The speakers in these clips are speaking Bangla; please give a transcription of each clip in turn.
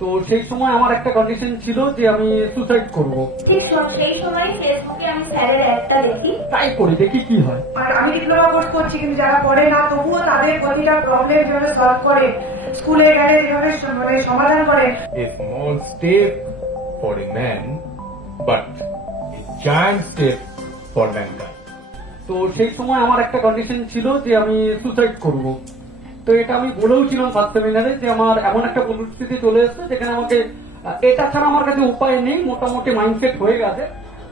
তো সেই সময় আমার একটা কন্ডিশন ছিল যে আমি সুসাইড করব। ঠিক সেই সময় ফেসবুকে আমি স্যারের একটা দেখি, ট্রাই করি, দেখি কি হয়। আর আমি ডিপ্লোমা কোর্স করছি, কিন্তু যারা পড়ে না তবুও তাদের প্রতিটা প্রবলেম যেভাবে সলভ করে, স্কুলে গেলে যেভাবে সমাধান করে। A small step for a man, but a giant step for mankind. তো সেই সময় আমার একটা কন্ডিশন ছিল যে আমি সুসাইড করব। তো এটা আমি বলেও ছিলাম ফার্স্ট সেমিনারে যে আমার এমন একটা পরিস্থিতি চলে এসেছে যেখানে আমাকে এটা ছাড়া আমার কাছে উপায় নেই, মোটামুটি মাইন্ডসেট হয়ে গেছে।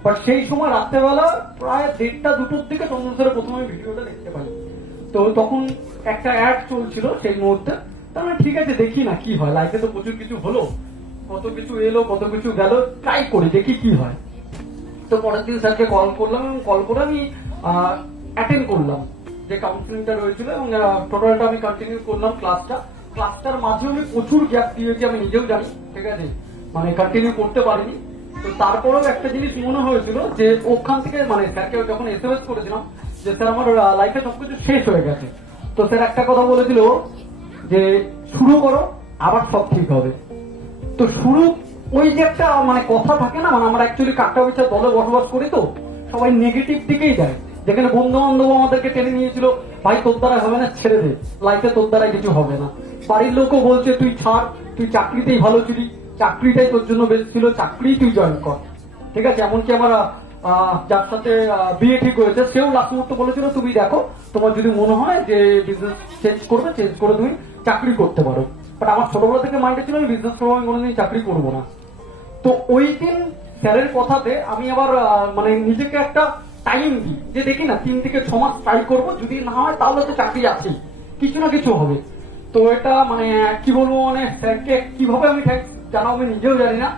বাট সেই সময় রাত্রেবেলা প্রায় 1:30-2টোর দিকে চন্দ্রশেখরের প্রথমে আমি ভিডিওটা দেখতে পাই। তো তখন একটা অ্যাড চলছিল সেই মুহূর্তে। তার মানে ঠিক আছে, দেখি না কি হয়, লাইফে তো প্রচুর কিছু হলো, কত কিছু এলো, কত কিছু গেল, ট্রাই করি দেখি কি হয়। তো পরের দিন স্যারকে কল করলাম এবং কল করে আমি অ্যাটেন্ড করলাম যে কাউন্সিলিংটা রয়েছিল, এবং টোটালটা আমি কন্টিনিউ করলাম ক্লাসটার মাঝে আমি প্রচুর গ্যাপ দিয়েছি, আমি নিজেও জানি, ঠিক আছে, মানে কন্টিনিউ করতে পারিনি। তো তারপরেও একটা জিনিস মনে হয়েছিল যে ওখান থেকে মানে স্যারকে যখন এসএমএস করেছিলাম যে স্যার আমার লাইফে সবকিছু শেষ হয়ে গেছে, তো স্যার একটা কথা বলেছিল যে শুরু করো, আবার সব ঠিক হবে। তো শুরু, ওই যে একটা মানে কথা থাকে না, মানে আমরা অ্যাকচুয়ালি কাট্টা বিচার দলে বসবাস করি, তো সবাই নেগেটিভ দিকেই যায়। যেখানে বন্ধু বান্ধব আমাদেরকে টেনে নিয়েছিল, ভাই তোর দ্বারা হবে না, ছেড়ে দে, লাইফে তোর দ্বারা কিছু হবে না। বাড়ির লোকও বলছে তুই ছাড়, তুই চাকরিতেই ভালো ছিলি, চাকরিটাই তোর জন্য বেস্ট ছিল, চাকরি তুই জয়েন কর, ঠিক আছে। এমনকি আমার যার সাথে বিয়ে ঠিক হয়েছে সেও লাস্ট মুহূর্তে বলেছিল তুমি দেখো, তোমার যদি মনে হয় যে বিজনেস চেঞ্জ করবে, চেঞ্জ করে তুমি চাকরি করতে পারো। বাট আমার ছোটবেলা থেকে মাইন্ডে ছিল আমি বিজনেস করবো, আমি কোনোদিন চাকরি করবো না। তো ওই দিন স্যারের কথাতে আমি আবার মানে নিজেকে একটা টাইম দিই যে দেখি না 3 থেকে 6 মাস ট্রাই করবো, যদি না হয় তাহলে তো চাকরি আছেই, কিছু না কিছু হবে। তো এটা মানে কি বলবো, মানে স্যারকে কিভাবে আমি থ্যাঙ্কস জানাবো আমি নিজেও জানি না।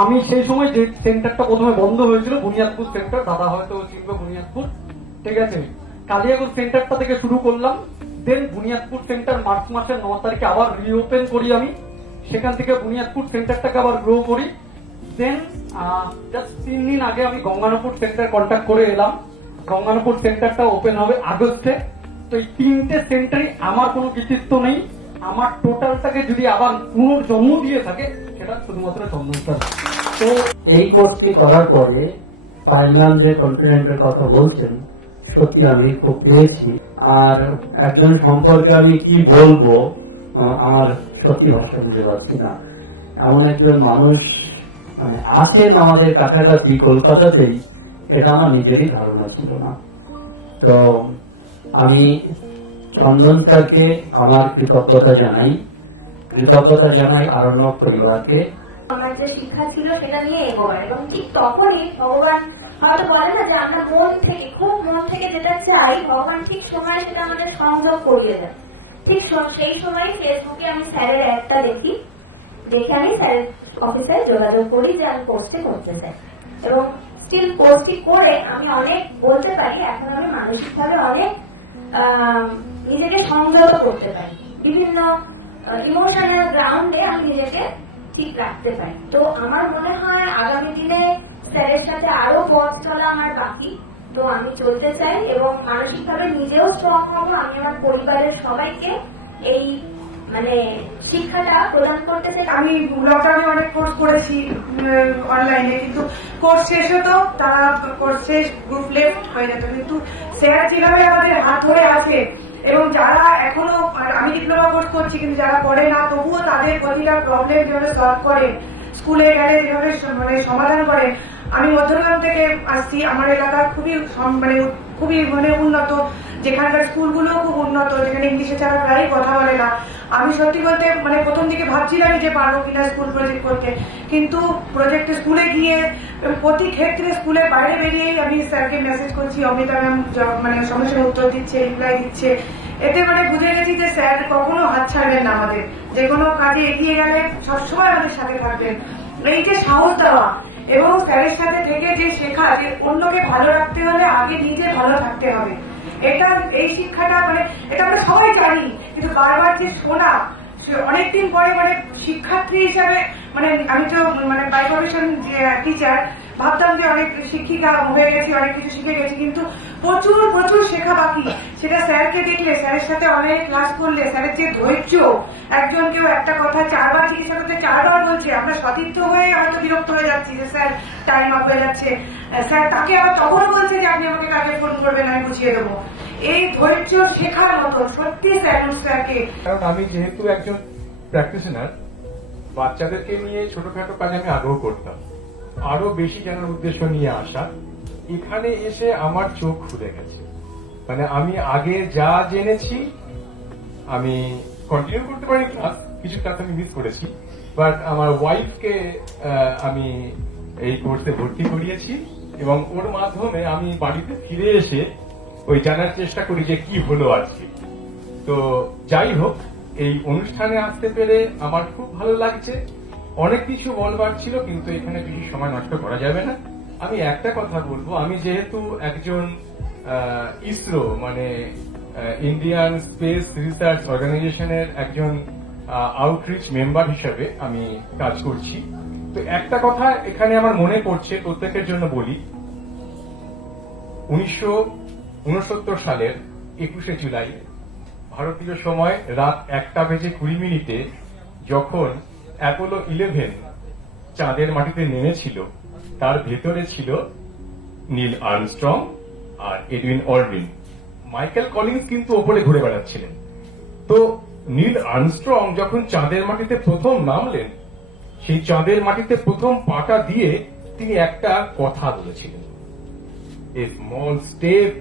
আমি সেই সময় যে সেন্টারটা প্রথমে বন্ধ হয়েছিল বুনিয়াদপুর সেন্টার, দাদা হয়তো চিনবে বুনিয়াদপুর, ঠিক আছে, কালিয়াগঞ্জ সেন্টারটা থেকে শুরু করলাম। দেন বুনিয়াদপুর সেন্টার মার্চ মাসের 9 তারিখে আবার রিওপেন করি আমি, সেখান থেকে বুনিয়াদপুর সেন্টারটাকে আবার গ্রো করি। দেন জাস্ট 3 দিন আগে আমি গঙ্গানপুর সেন্টার কন্ট্যাক্ট করে এলাম, গঙ্গানপুর সেন্টারটা ওপেন হবে আগস্টে। তো এই 3টে সেন্টারই আমার কোনো কৃতিত্ব নেই, আমার টোটালটাকে যদি আবার পুনর্জন্ম দিয়ে থাকে সেটা শুধুমাত্র চন্দন স্যার। তো এই কোর্সটি করার পরে পাইলাম যে কনফিডেন্টের কথা বলছেন, সত্যি আমি খুব পেয়েছি। আর একজন সম্পর্কে আমি কি বলবো, আমার সত্যি ভাষা বুঝতে পারছি না। এমন একজন মানুষ আছেন আমাদের কাছাকাছি কলকাতাতেই, এটা আমার নিজেরই ধারণা ছিল না। তো আমি চন্দন স্যারকে আমার কৃতজ্ঞতা জানাই আরণ্যক পরিবারকে। আমার যে শিক্ষা ছিল সেটা নিয়ে এগোবার, এবং ঠিক তখনই ভগবান হয়তো বলে না যে আমরা মন থেকে, খুব মন থেকে যেটা চাই, ভগবান ঠিক সময় সেটা আমাদের সংযোগ করিয়ে দেয়। ঠিক সেই সময় ফেসবুকে আমি স্যারের একটা দেখি, দেখে আমি স্যারের অফিসে যোগাযোগ করি যে আমি কোর্সটি করতে চাই, এবং স্টিল কোর্সটি করে আমি অনেক বলতে পারি, এখন আমি মানসিকভাবে অনেক নিজেকে সংযত করতে পারি, বিভিন্ন ইমোশনাল গ্রাউন্ডে আমি নিজেকে ঠিক রাখতে পারি। তো আমার মনে হয় আগামী দিনে স্যারের সাথে আরো পথ চলা আমার বাকি, তো আমি চলতে চাই এবং মানসিকভাবে নিজেও স্ট্রং হবো। আমি আমার পরিবারের সবাইকে এই মানে শিক্ষাটা প্রদান করতে চাই। আমি লকডাউনে অনেক কোর্স করেছি অনলাইনে, কিন্তু কোর্স শেষ হতো, তারা কোর্স শেষ গ্রুপ লেফট হয়ে যেত, কিন্তু স্যার যেভাবে আমাদের হাত ধরে আছে, এবং যারা এখনো, আমি ডিপ্লোমা কোর্স করছি কিন্তু যারা পড়ে না তবুও তাদের প্রতিটা প্রবলেম যেভাবে সলভ করে, স্কুলে গেলে যেভাবে সমাধান করে। আমি মধ্যগ্রাম থেকে আসছি, আমার এলাকা খুবই উন্নত, যেখানকার স্কুলগুলো খুব উন্নত, যেখানে ইংলিশে ছাড়া প্রায় কথা বলে না। আমি সত্যি বলতে প্রথম দিকে ভাবছিলাম যে পারবো কিনা স্কুল প্রজেক্ট করতে, কিন্তু প্রজেক্টে স্কুলে গিয়ে প্রতি ক্ষেত্রে স্কুলের বাইরে বেরিয়েই আমি স্যারকে মেসেজ করছি, অমিতা ম্যাম সঙ্গে সঙ্গে উত্তর দিচ্ছে, রিপ্লাই দিচ্ছে। এতে বুঝে গেছি যে স্যার কখনো হাত ছাড়বেন না আমাদের, যে কোনো কাজে এগিয়ে গেলে সবসময় আমাদের সাথে থাকবেন। এই যে সাহস দেওয়া এবং স্যারের সাথে থেকে যে শেখা, যে অন্যকে ভালো রাখতে হলে আগে নিজে ভালো থাকতে হবে, এই শিক্ষাটা এটা আমরা সবাই জানি, কিন্তু বারবার যে শোনা, অনেকদিন পরে শিক্ষার্থী হিসাবে আমি তো বাই প্রফেশন টিচার, ভাবতাম যে অনেক শিক্ষিকা হয়ে গেছি, অনেক কিছু শিখে গেছি, কিন্তু প্রচুর প্রচুর শেখা বাকি। সেটা স্যারকে দেখলে, স্যারের সাথে অনেক ক্লাস করলে, স্যারের যে ধৈর্য, একজন কেউ একটা কথা চারবার চিকিৎসা করতে চারবার বলছে, আমরা সতীর্থ হয়ে হয়তো বিরক্ত হয়ে যাচ্ছি যে স্যার টাইম আপ হয়ে যাচ্ছে, স্যার তাকে আবার তখনও বলছে যে আপনি আমাকে কাজে ফোন করবেন, আমি বুঝিয়ে দেবো। এই ধৈর্য শেখার মতো সত্যি স্যালুট স্যারকে। কারণ আমি যেহেতু একজন প্র্যাকটিশনার, বাচ্চাদেরকে নিয়ে ছোটখাটো কাজ আমি আগেও করতাম, আরো বেশি জানার উদ্দেশ্য নিয়ে আসা। এখানে এসে আমার চোখ খুলে গেছে, মানে আমি আগে যা জেনেছি আমি কন্টিনিউ করতে পারি ক্লাস, কিছু ক্লাস আমি মিস করেছি, বাট আমার ওয়াইফকে আমি এই কোর্সে ভর্তি করিয়েছি এবং ওর মাধ্যমে আমি বাড়িতে ফিরে এসে ওই জানার চেষ্টা করি যে কি হলো আজকে। তো যাই হোক, এই অনুষ্ঠানে আসতে পেরে আমার খুব ভালো লাগছে। অনেক কিছু বলবার ছিল, কিন্তু এখানে বেশি সময় নষ্ট করা যাবে না। আমি একটা কথা বলবো, আমি যেহেতু একজন ইসরো মানে ইন্ডিয়ান স্পেস রিসার্চ অর্গানাইজেশনের একজন আউটরিচ মেম্বার হিসেবে আমি কাজ করছি, তো একটা কথা এখানে আমার মনে পড়ছে, প্রত্যেকের জন্য বলি। 1969 সালের 21শে জুলাই ভারতীয় সময় রাত 1:20 যখন অ্যাপোলো 11 চাঁদের মাটিতে নেমেছিল, তার ভেতরে ছিল নীল আর্মস্ট্রং আর এডউইন অলড্রিন। মাইকেল কলিন্স কিন্তু ওপরে ঘুরে বেড়াচ্ছিলেন। তো নীল আর্মস্ট্রং যখন চাঁদের মাটিতে প্রথম নামলেন, সেই চাঁদের মাটিতে প্রথম পাটা দিয়ে তিনি একটা কথা বলেছিলেন, a small step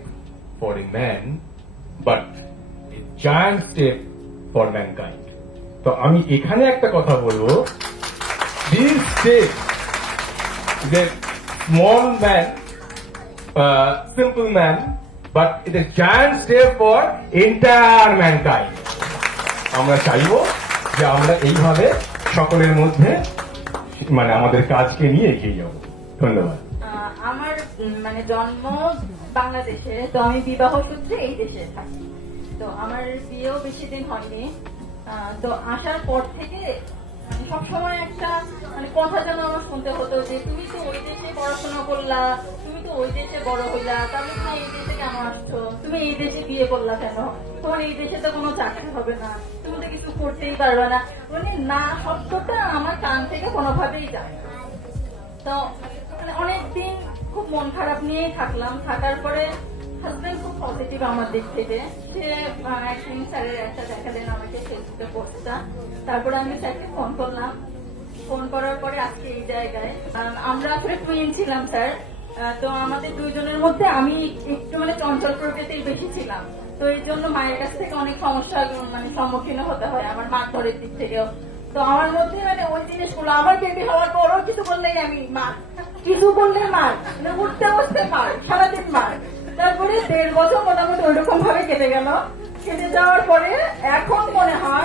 for a man but a giant step for mankind. তো আমি এখানে একটা কথা বলবো, this step is a small man, simple man, but it's a giant step for entire mankind. আমরা চাইবো যে আমরা এইভাবে সকলের মধ্যে মানে আমাদের কাজকে নিয়ে এগিয়ে যাব। ধন্যবাদ। আমার মানে জন্ম বাংলাদেশে, তো আমি বিবাহ সূত্রে এই দেশে থাকি। তো আমার বিয়েও বেশি দিন হয়নি। তো আসার পর থেকে মানে সবসময় একটা মানে কথা যেন আমার শুনতে হতো যে তুমি তো ওই দেশে পড়াশোনা করলা, তুমি তো ওই দেশে বড় হইলা, তাহলে তুমি এই দেশে কেন আসছো, তুমি এই দেশে বিয়ে করলা কেন, তোমার এই দেশে তো কোনো চাকরি হবে না, তুমি তো কিছু করতেই পারবে না। মানে না শব্দটা আমার কান থেকে কোনোভাবেই যায় না। তো মানে অনেকদিন খুব মন খারাপ নিয়েই থাকলাম। থাকার পরে হাজবেন্ড খুব পজিটিভ আমার দিক থেকে, সে একদিন স্যারের একটা দেখালেন আমাকে ফেসবুকে পোস্টটা, তারপরে আমি স্যারকে ফোন করলাম। ফোন করার পরে আজকে এই জায়গায় আমরা আসলে টুইন ছিলাম স্যার। তো আমাদের দুইজনের মধ্যে আমি একটু মানে চঞ্চল প্রকৃতির বেশি ছিলাম, তো এই জন্য মায়ের কাছ থেকে অনেক সমস্যার মানে সম্মুখীন হতে হয় আমার মারধরের দিক থেকেও। তো আমার মধ্যে মানে ওই জিনিসগুলো, আমার বেবি হওয়ার পরও কিছু বললেই আমি মার, কিছু বললে মার, মানে উঠতে বসতে মার, সারাদিন মার। তারপরে 1.5 বছর মোটামুটি ওইরকম ভাবে কেটে গেল। কেটে যাওয়ার পরে এখন মনে হয়